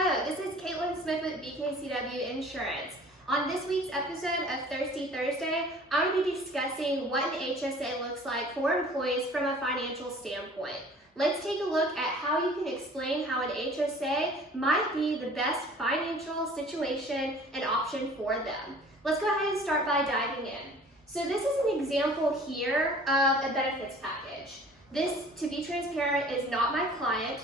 Hello, this is Caitlin Smith with BKCW Insurance. On this week's episode of Thirsty Thursday, I'm going to be discussing what an HSA looks like for employees from a financial standpoint. Let's take a look at how you can explain how an HSA might be the best financial situation and option for them. Let's go ahead and start by diving in. So this is an example here of a benefits package. This, to be transparent, is not my client.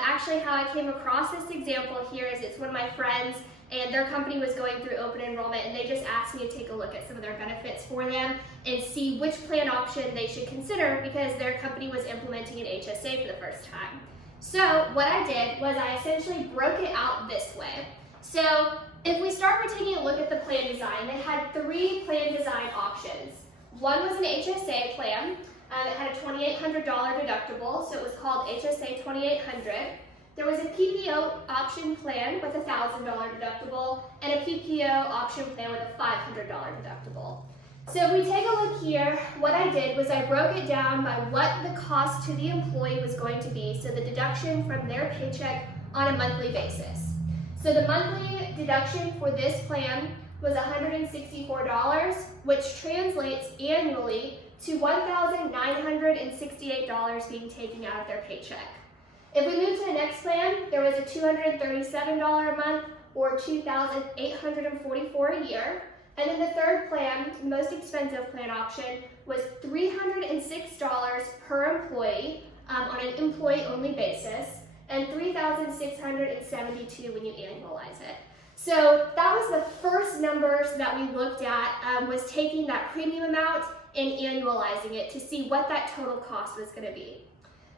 Actually, how I came across this example here is it's one of my friends, and their company was going through open enrollment, and they just asked me to take a look at some of their benefits for them and see which plan option they should consider because their company was implementing an HSA for the first time. So what I did was I essentially broke it out this way. So if we start by taking a look at the plan design, they had three plan design options. One was an HSA plan. It had a $2,800 deductible, so it was called HSA 2800. There was a PPO option plan with a $1,000 deductible and a PPO option plan with a $500 deductible. So if we take a look here, what I did was I broke it down by what the cost to the employee was going to be, so the deduction from their paycheck on a monthly basis. So the monthly deduction for this plan was $164, which translates annually to $1,968 being taken out of their paycheck. If we move to the next plan, there was a $237 a month or $2,844 a year. And then the third plan, the most expensive plan option, was $306 per employee on an employee-only basis, and $3,672 when you annualize it. So that was the first numbers that we looked at, was taking that premium amount and annualizing it to see what that total cost was going to be.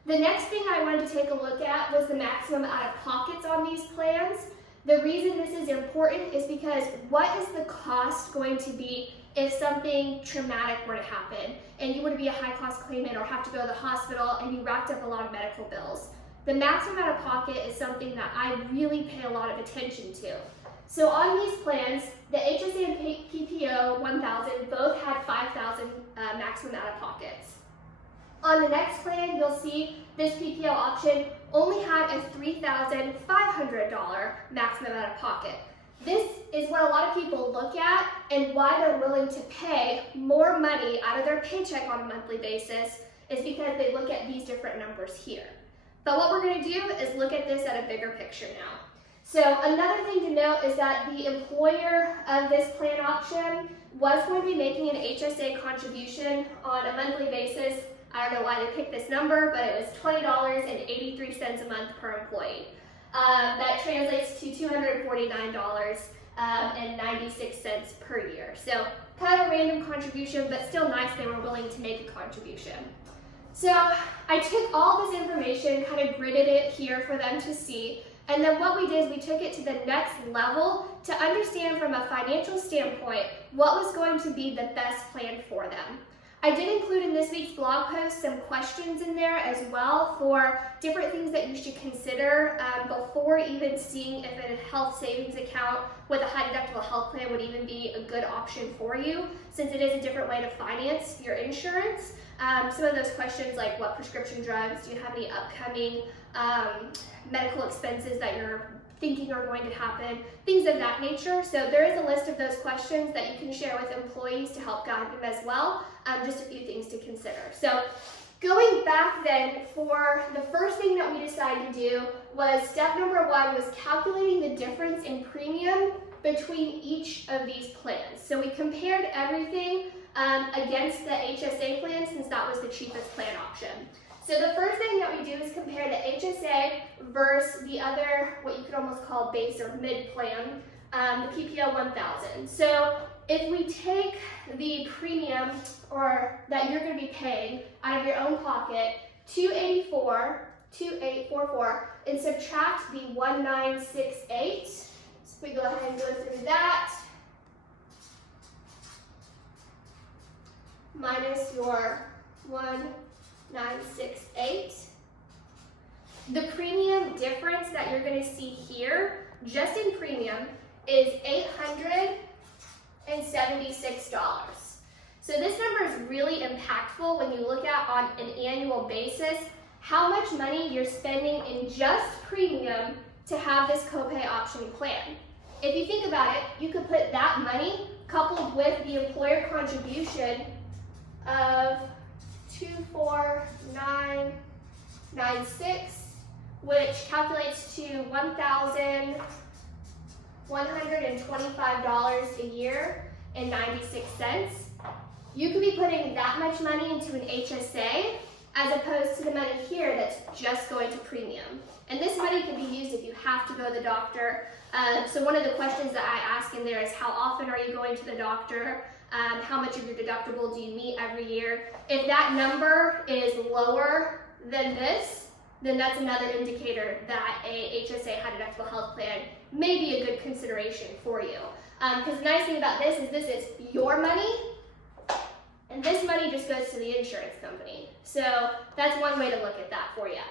The next thing I wanted to take a look at was the maximum out-of-pockets on these plans. The reason this is important is because what is the cost going to be if something traumatic were to happen and you were to be a high-cost claimant or have to go to the hospital and you racked up a lot of medical bills? The maximum out-of-pocket is something that I really pay a lot of attention to. So on these plans, the HSA and PPO 1000 both had 5,000 maximum out-of-pockets. On the next plan, you'll see this PPO option only had a $3,500 maximum out-of-pocket. This is what a lot of people look at and why they're willing to pay more money out of their paycheck on a monthly basis is because they look at these different numbers here. But what we're going to do is look at this at a bigger picture now. So another thing to note is that the employer of this plan option was going to be making an HSA contribution on a monthly basis. I don't know why they picked this number, but it was $20.83 a month per employee. That translates to $249.96 per year. So kind of a random contribution, but still nice they were willing to make a contribution. So I took all this information, kind of gridded it here for them to see. And then what we did is we took it to the next level to understand from a financial standpoint what was going to be the best plan for them. I did include in this week's blog post some questions in there as well for different things that you should consider before even seeing if a health savings account with a high deductible health plan would even be a good option for you, since it is a different way to finance your insurance. Some of those questions like what prescription drugs, do you have any upcoming medical expenses that you're thinking are going to happen, things of that nature. So there is a list of those questions that you can share with employees to help guide them as well. Just a few things to consider. So going back then, for the first thing that we decided to do was step number one was calculating the difference in premium between each of these plans. So we compared everything against the HSA plan since that was the cheapest plan option. So the first thing that we do is compare the HSA versus the other, what you could almost call base or mid plan, the PPO 1000. So if we take the premium or that you're going to be paying out of your own pocket, $284, and subtract the 1968, so we go ahead and go through that, minus your 1968. The premium difference that you're going to see here, just in premium, is $876. So this number is really impactful when you look at on an annual basis how much money you're spending in just premium to have this copay option plan. If you think about it, you could put that money coupled with the employer contribution of 24996, which calculates to $1,125 a year and 96 cents. You could be putting that much money into an HSA as opposed to the money here that's just going to premium. And this money can be used if you have to go to the doctor. So one of the questions that I ask in there is, how often are you going to the doctor? How much of your deductible do you meet every year? If that number is lower than this, then that's another indicator that a HSA high deductible health plan may be a good consideration for you. Because the nice thing about this is your money, and this money just goes to the insurance company. So that's one way to look at that for you.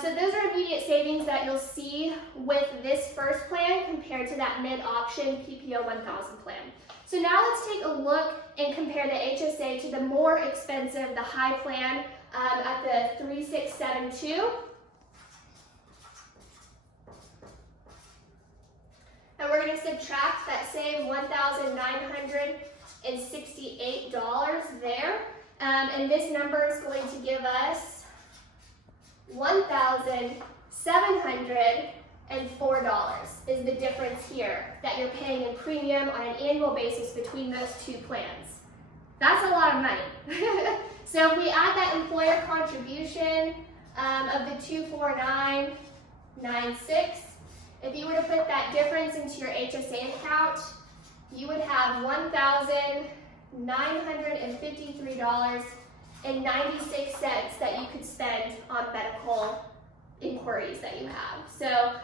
So those are immediate savings that you'll see with this first plan compared to that mid-option PPO 1000 plan. So now let's take a look and compare the HSA to the more expensive, the high plan at the 3672. And we're going to subtract that same $1,968 there. And this number is going to give us $1,704 is the difference here that you're paying in premium on an annual basis between those two plans. That's a lot of money. So if we add that employer contribution of the 24996, if you were to put that difference into your HSA account, you would have $1,953.96 that you could spend on medical inquiries that you have. So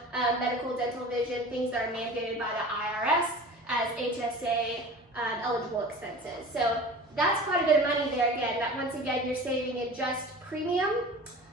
medical, dental, vision, things that are mandated by the IRS as HSA eligible expenses. So that's quite a bit of money there again, that once again you're saving in just premium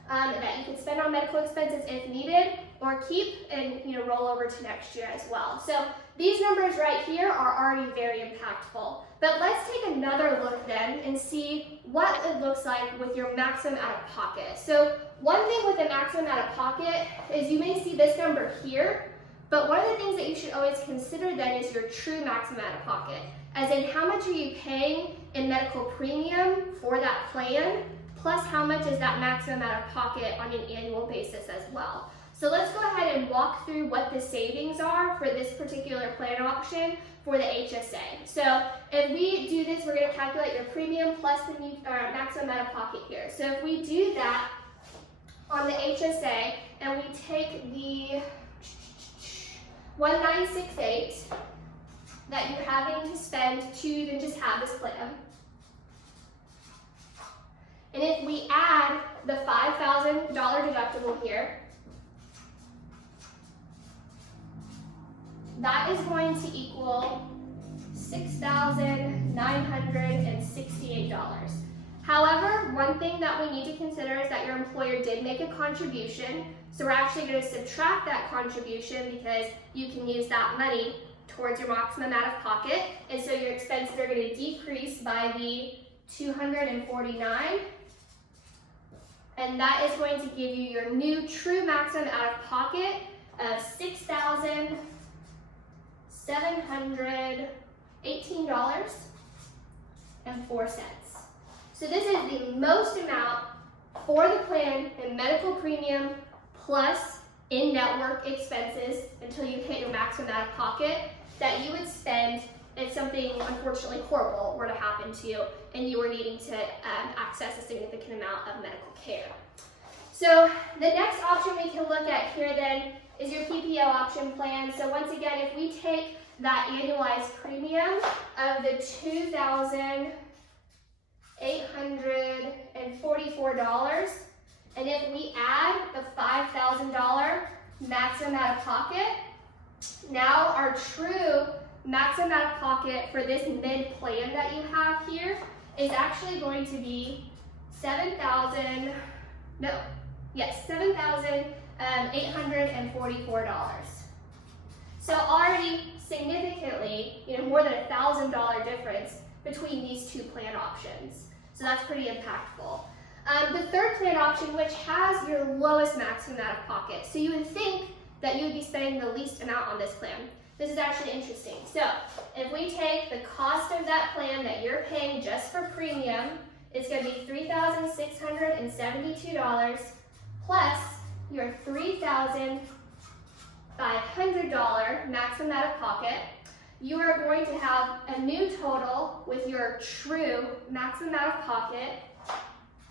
that you can spend on medical expenses if needed, or keep and roll over to next year as well. So these numbers right here are already very impactful. But let's take another look then and see what it looks like with your maximum out of pocket. So one thing with the maximum out of pocket is you may see this number here, but one of the things that you should always consider then is your true maximum out of pocket, as in how much are you paying in medical premium for that plan, plus how much is that maximum out of pocket on an annual basis as well. So let's go ahead and walk through what the savings are for this particular plan option for the HSA. So if we do this, we're going to calculate your premium plus the maximum out of pocket here. So if we do that on the HSA and we take the 1968 that you're having to spend to even just have this plan, and if we add the $5,000 deductible here, that is going to equal $6,968. However, one thing that we need to consider is that your employer did make a contribution. So we're actually going to subtract that contribution because you can use that money towards your maximum out of pocket. And so your expenses are going to decrease by the $249. And that is going to give you your new true maximum out of pocket of $6,718.04. So this is the most amount for the plan in medical premium plus in-network expenses until you hit your maximum out of pocket that you would spend if something unfortunately horrible were to happen to you and you were needing to access a significant amount of medical care. So the next option we can look at here then is your PPO option plan. So once again, if we take that annualized premium of the $2,844, and if we add the $5,000 maximum out of pocket, now our true maximum out of pocket for this mid plan that you have here is actually going to be $7,844. So already significantly, more than $1,000 difference between these two plan options. So that's pretty impactful. The third plan option, which has your lowest maximum out of pocket. So you would think that you would be spending the least amount on this plan. This is actually interesting. So if we take the cost of that plan that you're paying just for premium, it's going to be $3,672 plus your $3,500 maximum out of pocket. You are going to have a new total with your true maximum out of pocket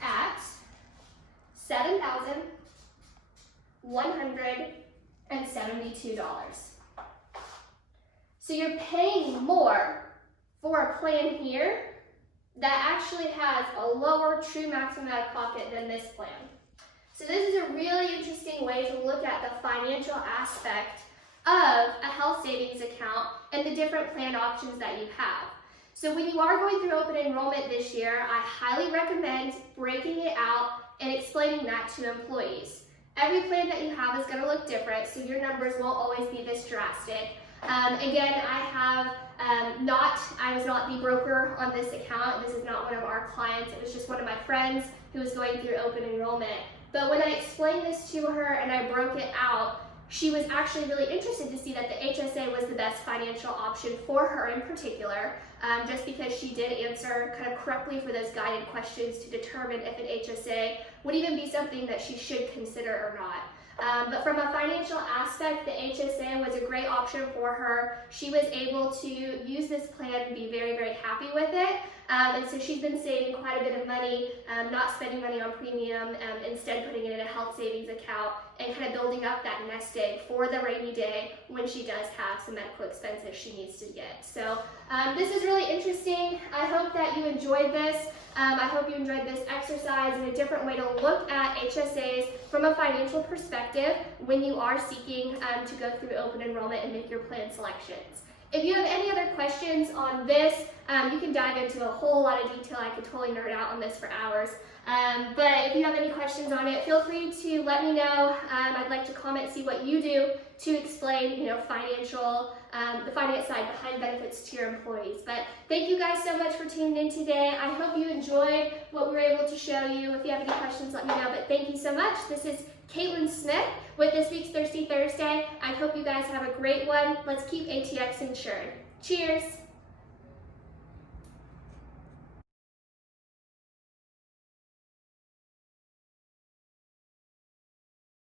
at $7,172. So you're paying more for a plan here that actually has a lower true maximum out of pocket than this plan. So this is a really interesting way to look at the financial aspect of a health savings account and the different plan options that you have. So when you are going through open enrollment this year, I highly recommend breaking it out and explaining that to employees. Every plan that you have is going to look different, so your numbers won't always be this drastic. Again, I was not the broker on this account. This is not one of our clients. It was just one of my friends who was going through open enrollment. But when I explained this to her and I broke it out, she was actually really interested to see that the HSA was the best financial option for her in particular, just because she did answer kind of correctly for those guided questions to determine if an HSA would even be something that she should consider or not. But from a financial aspect, the HSA was a great option for her. She was able to use this plan and be very, very happy with it. And so she's been saving quite a bit of money, not spending money on premium, instead putting it in a health savings account and kind of building up that nest egg for the rainy day when she does have some medical expenses she needs to get. So this is really interesting. I hope that you enjoyed this. I hope you enjoyed this exercise and a different way to look at HSAs from a financial perspective when you are seeking to go through open enrollment and make your plan selections. If you have any other questions on this, you can dive into a whole lot of detail. I could totally nerd out on this for hours. But if you have any questions on it, feel free to let me know. I'd like to comment, see what you do to explain, the finance side behind benefits to your employees. But thank you guys so much for tuning in today. I hope you enjoyed what we were able to show you. If you have any questions, let me know. But thank you so much. This is Caitlin Smith with this week's Thirsty Thursday. I hope you guys have a great one. Let's keep ATX insured. Cheers.